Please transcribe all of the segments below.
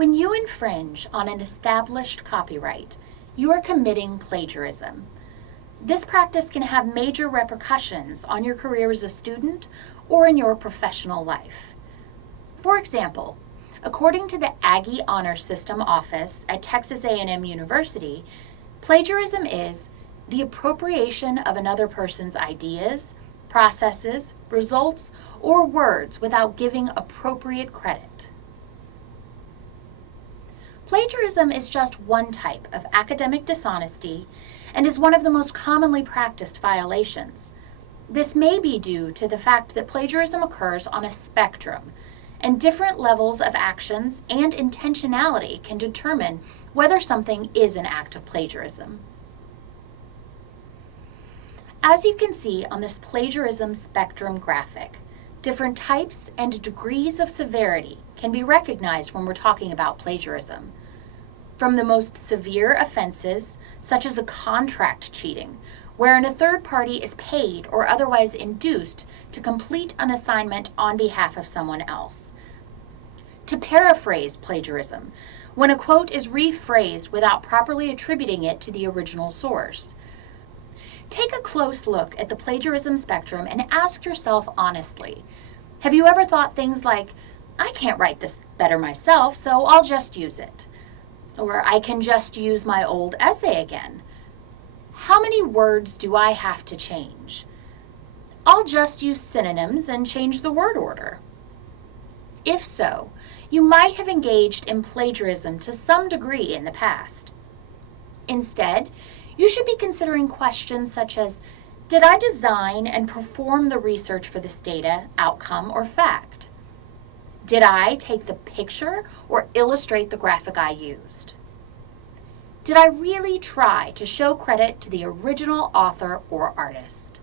When you infringe on an established copyright, you are committing plagiarism. This practice can have major repercussions on your career as a student or in your professional life. For example, according to the Aggie Honor System Office at Texas A&M University, plagiarism is the appropriation of another person's ideas, processes, results, or words without giving appropriate credit. Plagiarism is just one type of academic dishonesty and is one of the most commonly practiced violations. This may be due to the fact that plagiarism occurs on a spectrum, and different levels of actions and intentionality can determine whether something is an act of plagiarism. As you can see on this plagiarism spectrum graphic, different types and degrees of severity can be recognized when we're talking about plagiarism. From the most severe offenses, such as a contract cheating, wherein a third party is paid or otherwise induced to complete an assignment on behalf of someone else, to paraphrase plagiarism, when a quote is rephrased without properly attributing it to the original source. Take a close look at the plagiarism spectrum and ask yourself honestly, have you ever thought things like, I can't write this better myself, so I'll just use it? Or I can just use my old essay again. How many words do I have to change? I'll just use synonyms and change the word order. If so, you might have engaged in plagiarism to some degree in the past. Instead, you should be considering questions such as, did I design and perform the research for this data, outcome, or fact? Did I take the picture or illustrate the graphic I used? Did I really try to show credit to the original author or artist?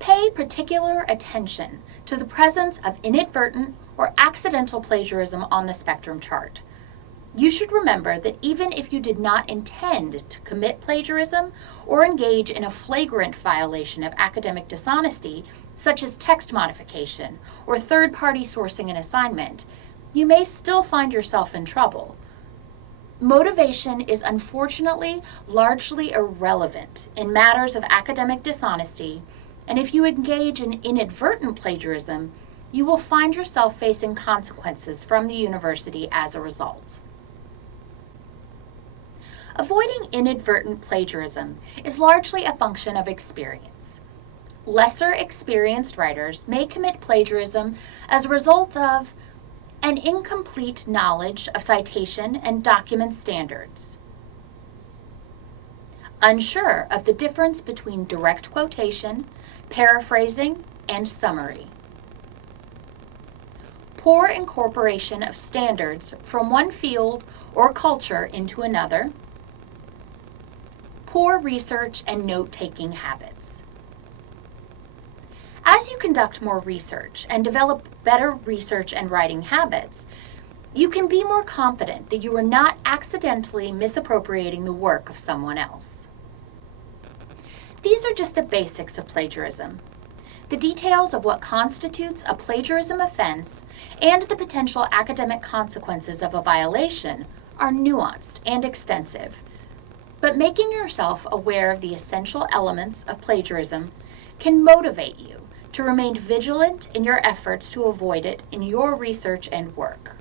Pay particular attention to the presence of inadvertent or accidental plagiarism on the spectrum chart. You should remember that even if you did not intend to commit plagiarism or engage in a flagrant violation of academic dishonesty, such as text modification or third-party sourcing an assignment, you may still find yourself in trouble. Motivation is unfortunately largely irrelevant in matters of academic dishonesty, and if you engage in inadvertent plagiarism, you will find yourself facing consequences from the university as a result. Avoiding inadvertent plagiarism is largely a function of experience. Lesser experienced writers may commit plagiarism as a result of an incomplete knowledge of citation and document standards, unsure of the difference between direct quotation, paraphrasing, and summary, poor incorporation of standards from one field or culture into another, poor research and note-taking habits. As you conduct more research and develop better research and writing habits, you can be more confident that you are not accidentally misappropriating the work of someone else. These are just the basics of plagiarism. The details of what constitutes a plagiarism offense and the potential academic consequences of a violation are nuanced and extensive, but making yourself aware of the essential elements of plagiarism can motivate you to remain vigilant in your efforts to avoid it in your research and work.